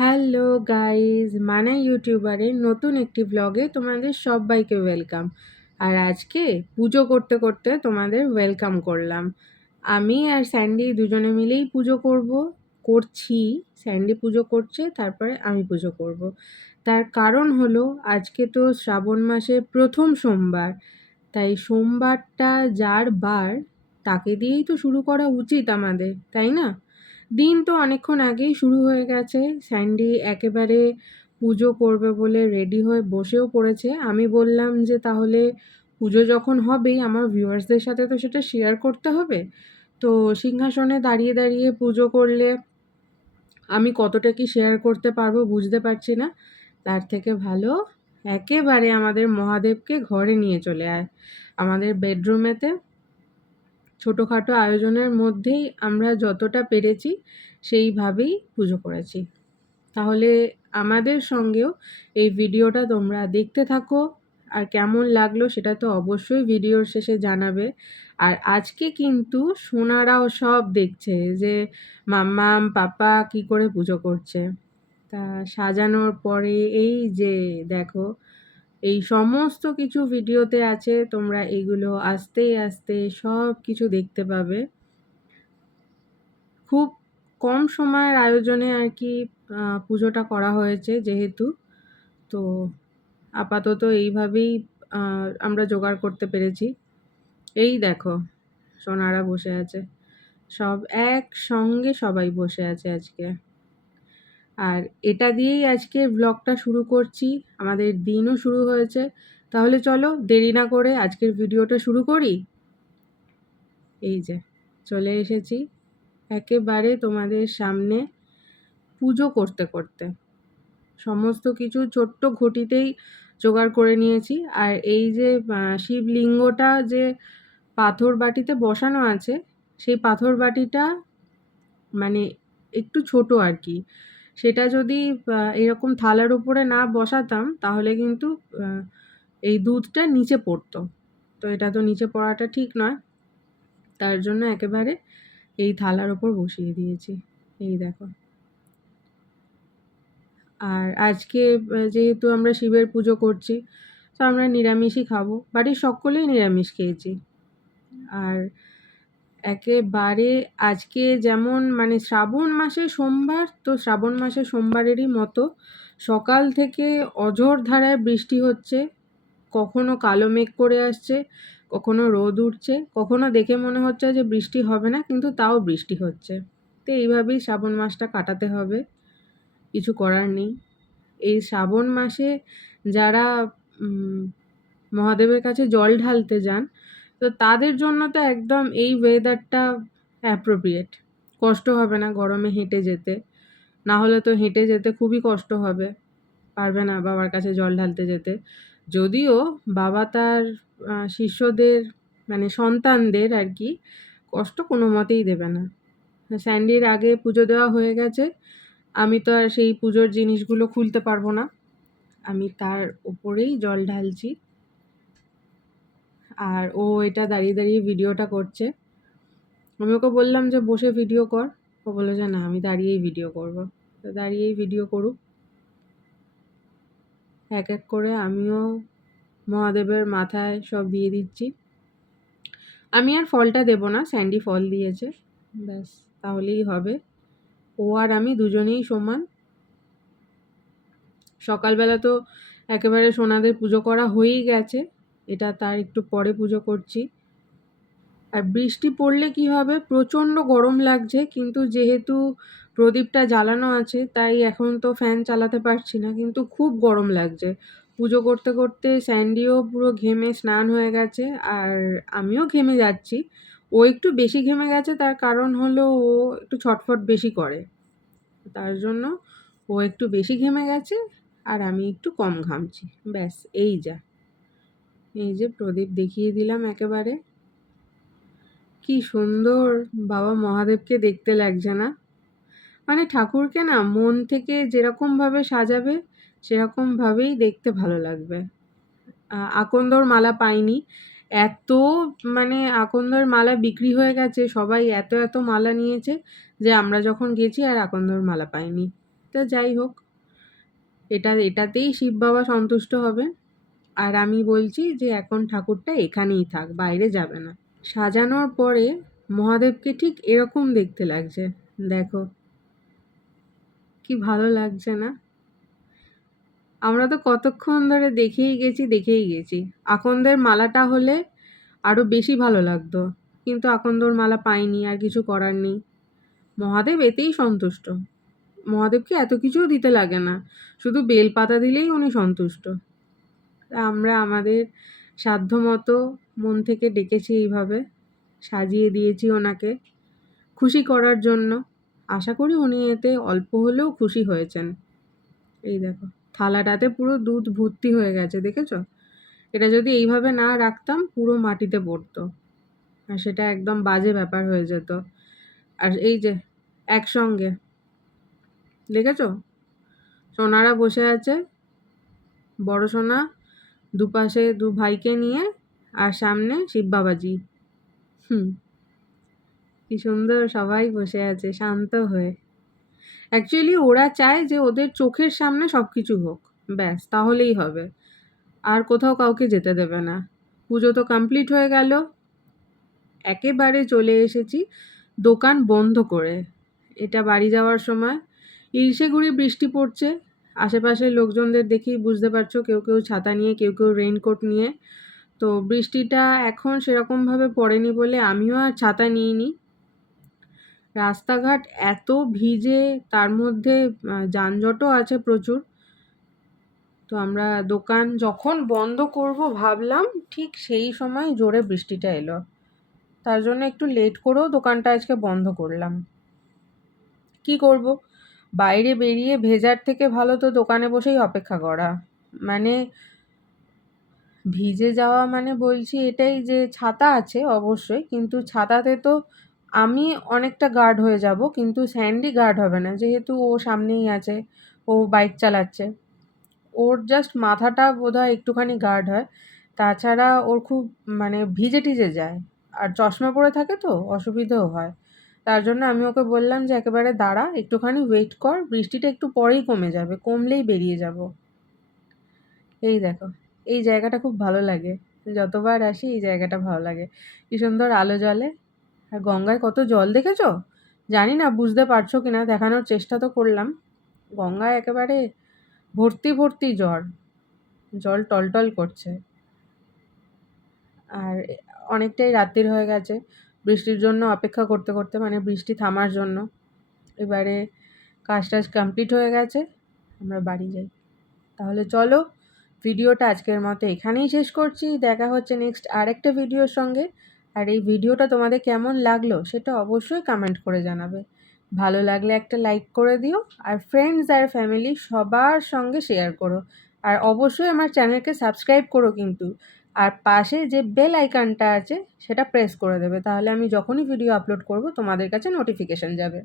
Hello guys, মানে ইউটিউবারের নতুন একটি ব্লগে তোমাদের সবাইকে ওয়েলকাম। আর আজকে পুজো করতে করতে তোমাদের ওয়েলকাম করলাম। আমি আর স্যান্ডি দুজনে মিলেই পুজো করছি। স্যান্ডি পুজো করছে, তারপরে আমি পুজো করব। তার কারণ হলো আজকে তো শ্রাবণ মাসের প্রথম সোমবার, তাই সোমবারটা যার বার তাকে দিয়েই তো শুরু করা উচিত আমাদের, তাই না? দিন তো অনেকক্ষণ আগেই শুরু হয়ে গেছে। স্যান্ডি একেবারে পুজো করবে বলে রেডি হয়ে বসেও পড়েছে। আমি বললাম যে তাহলে পুজো যখন হবেই আমার ভিউয়ার্সদের সাথে তো সেটা শেয়ার করতে হবে। তো সিংহাসনে দাঁড়িয়ে দাঁড়িয়ে পুজো করলে আমি কতটা কি শেয়ার করতে পারবো বুঝতে পারছি না। তার থেকে ভালো একেবারে আমাদের মহাদেবকে ঘরে নিয়ে চলে আয়। আমাদের বেডরুমেতে ছোটোখাটো আয়োজনের মধ্যেই আমরা যতটা পেরেছি সেইভাবেই পুজো করেছি। তাহলে আমাদের সঙ্গেও এই ভিডিওটা তোমরা দেখতে থাকো, আর কেমন লাগলো সেটা তো অবশ্যই ভিডিওর শেষে জানাবে। আর আজকে কিন্তু সোনারাও সব দেখছে যে মাম্মাম পাপা কি করে পুজো করছে। তা সাজানোর পরে এই যে দেখো, এই সমস্ত কিছু ভিডিওতে আছে, তোমরা এগুলো আস্তে আস্তে সব কিছু দেখতে পাবে। খুব কম সময়ের আয়োজনে আর কি পুজোটা করা হয়েছে যেহেতু, তো আপাতত এইভাবেই আমরা জোগাড় করতে পেরেছি। এই দেখো, সোনারা বসে আছে, সব একসঙ্গে সবাই বসে আছে আজকে। আর এটা দিয়েই আজকের ব্লগটা শুরু করছি, আমাদের দিনও শুরু হয়েছে। তাহলে চলো দেরি না করে আজকের ভিডিওটা শুরু করি। এই যে চলে এসেছি একেবারে তোমাদের সামনে পুজো করতে করতে। সমস্ত কিছু ছোট্ট ঘটিতেই জোগাড় করে নিয়েছি। আর এই যে শিবলিঙ্গটা যে পাথর বাটিতে বসানো আছে, সেই পাথর বাটিটা মানে একটু ছোট আর কি। সেটা যদি এরকম থালার উপরে না বসাতাম তাহলে কিন্তু এই দুধটা নিচে পড়তো। তো এটা তো নিচে পড়াটা ঠিক নয়, তার জন্য একেবারে এই থালার ওপর বসিয়ে দিয়েছি। এই দেখো। আর আজকে যেহেতু আমরা শিবের পুজো করছি, তো আমরা নিরামিষই খাবো। বাড়ির সকলেই নিরামিষ খেয়েছি। আর একেবারে আজকে যেমন মানে শ্রাবণ মাসে সোমবার, তো শ্রাবণ মাসে সোমবারেরই মতো সকাল থেকে অঝোর ধারায় বৃষ্টি হচ্ছে। কখনো কালো মেঘ করে আসছে, কখনো রোদ উঠছে, কখনো দেখে মনে হচ্ছে যে বৃষ্টি হবে না, কিন্তু তাও বৃষ্টি হচ্ছে। তো এইভাবেই শ্রাবণ মাসটা কাটাতে হবে, কিছু করার নেই। এই শ্রাবণ মাসে যারা মহাদেবের কাছে জল ঢালতে যান, তো তাদের জন্য তো একদম এই ওয়েদারটা অ্যাপ্রোপ্রিয়েট। কষ্ট হবে না গরমে হেঁটে যেতে, না হলে তো হেঁটে যেতে খুবই কষ্ট হবে, পারবে না বাবার কাছে জল ঢালতে যেতে। যদিও বাবা তার শিষ্যদের মানে সন্তানদের আর কি কষ্ট কোনো মতেই দেবে না। স্যান্ডির আগে পুজো দেওয়া হয়ে গেছে, আমি তো আর সেই পুজোর জিনিসগুলো খুলতে পারবো না, আমি তার উপরেই জল ঢালছি। আর ও এটা দাঁড়িয়ে দাঁড়িয়ে ভিডিওটা করছে। আমি ওকে বললাম যে বসে ভিডিও কর, ও বললো যে না আমি দাঁড়িয়েই ভিডিও করব। তো দাঁড়িয়েই ভিডিও করুক। এক এক করে আমিও মহাদেবের মাথায় সব দিয়ে দিচ্ছি। আমি আর ফলটা দেব না, স্যান্ডি ফল দিয়েছে, ব্যাস তাহলেই হবে। ও আর আমি দুজনেই সমান। সকালবেলা তো একেবারে সোনাদের পুজো করা হয়েই গেছে, এটা তার একটু পরে পুজো করছি। আর বৃষ্টি পড়লে কি হবে, প্রচণ্ড গরম লাগছে, কিন্তু যেহেতু প্রদীপটা জ্বালানো আছে তাই এখন তো ফ্যান চালাতে পারছি না, কিন্তু খুব গরম লাগছে। পুজো করতে করতে স্যান্ডিও পুরো ঘেমে স্নান হয়ে গেছে, আর আমিও ঘেমে যাচ্ছি। ও একটু বেশি ঘেমে গেছে, তার কারণ হলো ও একটু ছটফট বেশি করে, তার জন্য ও একটু বেশি ঘেমে গেছে আর আমি একটু কম ঘামছি, ব্যাস। এই যে প্রদীপ দেখিয়ে দিলাম একেবারে। কি সুন্দর বাবা মহাদেবকে দেখতে লাগছে না? মানে ঠাকুরকে না মন থেকে যেরকমভাবে সাজাবে সেরকমভাবেই দেখতে ভালো লাগবে। আকন্দর মালা পাইনি, এত মানে আকন্দর মালা বিক্রি হয়ে গেছে, সবাই এত এত মালা নিয়েছে যে আমরা যখন গেছি আর আকন্দর মালা পাইনি। তো যাই হোক, এটাতেই শিব বাবা সন্তুষ্ট হবে। আর আমি বলছি যে এখন ঠাকুরটা এখানেই থাক, বাইরে যাবে না। সাজানোর পরে মহাদেবকে ঠিক এরকম দেখতে লাগছে, দেখো কি ভালো লাগছে না? আমরা তো কতক্ষণ ধরে দেখেই গেছি। আকন্দের মালাটা হলে আরো বেশি ভালো লাগতো, কিন্তু আকন্দর মালা পাইনি, আর কিছু করার নেই। মহাদেব এতেই সন্তুষ্ট। মহাদেবকে এত কিছুও দিতে লাগে না, শুধু বেলপাতা দিলেই উনি সন্তুষ্ট। আমরা আমাদের সাধ্যমতো মন থেকে ডেকেছি, এইভাবে সাজিয়ে দিয়েছি ওনাকে খুশি করার জন্য। আশা করি উনি এতে অল্প হলেও খুশি হয়েছেন। এই দেখো, থালাটাতে পুরো দুধ ভর্তি হয়ে গেছে, দেখেছো? এটা যদি এইভাবে না রাখতাম পুরো মাটিতে পড়তো, আর সেটা একদম বাজে ব্যাপার হয়ে যেত। আর এই যে একসঙ্গে দেখেছো, সোনারা বসে আছে, বড় সোনা দুপাশে দু ভাইকে নিয়ে, আর সামনে শিব বাবাজি। কি সুন্দর সবাই বসে আছে শান্ত হয়ে। অ্যাকচুয়ালি ওরা চায় যে ওদের চোখের সামনে সব কিছু হোক, ব্যাস তাহলেই হবে, আর কোথাও কাউকে যেতে দেবে না। পুজো তো কমপ্লিট হয়ে গেল, একেবারে চলে এসেছি দোকান বন্ধ করে। এটা বাড়ি যাওয়ার সময় ইলশে গুঁড়ি বৃষ্টি পড়ছে। আশেপাশের লোকজনদের দেখেই বুঝতে পারছো, কেউ কেউ ছাতা নিয়ে, কেউ কেউ রেইনকোট নিয়ে। তো বৃষ্টিটা এখন সেরকমভাবে পড়েনি বলে আমিও আর ছাতা নিইনি। রাস্তাঘাট এত ভিজে, তার মধ্যে যানজটও আছে প্রচুর। তো আমরা দোকান যখন বন্ধ করব ভাবলাম, ঠিক সেই সময় জোরে বৃষ্টিটা এলো। তার জন্য একটু লেট করেও দোকানটা আজকে বন্ধ করলাম। কি করব, বাইরে বেরিয়ে ভেজার থেকে ভালো তো দোকানে বসেই অপেক্ষা করা। মানে ভিজে যাওয়া মানে বলছি এটাই যে ছাতা আছে অবশ্যই, কিন্তু ছাতাতে তো আমি অনেকটা গার্ড হয়ে যাব, কিন্তু স্যান্ডি গার্ড হবে না, যেহেতু ও সামনেই আছে, ও বাইক চালাচ্ছে। ওর জাস্ট মাথাটা বোধহয় একটুখানি গার্ড হয়, তাছাড়া ওর খুব মানে ভিজে টিজে যায়, আর চশমা পরে থাকে তো অসুবিধেও হয়। তার জন্য আমি ওকে বললাম যে একেবারে দাঁড়া, একটুখানি ওয়েট কর, বৃষ্টিটা একটু পরেই কমে যাবে, কমলেই বেরিয়ে যাব। এই দেখো, এই জায়গাটা খুব ভালো লাগে, যতবার আসি এই জায়গাটা ভালো লাগে। কি সুন্দর আলো জ্বলে, আর গঙ্গায় কত জল দেখেছো? জানি না বুঝতে পারছো কিনা, দেখানোর চেষ্টা তো করলাম। গঙ্গায় একেবারে ভর্তি ভর্তি জল টলটল করছে। আর অনেকটাই রাত্রির হয়ে গেছে, বৃষ্টির জন্য অপেক্ষা করতে করতে, মানে বৃষ্টি থামার জন্য। এবারে কাজ টাজ কমপ্লিট হয়ে গেছে, আমরা বাড়ি যাই। তাহলে চলো, ভিডিওটা আজকের মতো এখানেই শেষ করছি। দেখা হচ্ছে নেক্সট আরেকটা ভিডিওর সঙ্গে। আর এই ভিডিওটা তোমাদের কেমন লাগলো সেটা অবশ্যই কমেন্ট করে জানাবে। ভালো লাগলে একটা লাইক করে দিও, আর ফ্রেন্ডস আর ফ্যামিলি সবার সঙ্গে শেয়ার করো। আর অবশ্যই আমার চ্যানেলকে সাবস্ক্রাইব করো কিন্তু। আর পাশে যে বেল আইকনটা আছে সেটা প্রেস করে দেবে, তাহলে আমি যখনই ভিডিও আপলোড করব তোমাদের কাছে নোটিফিকেশন যাবে।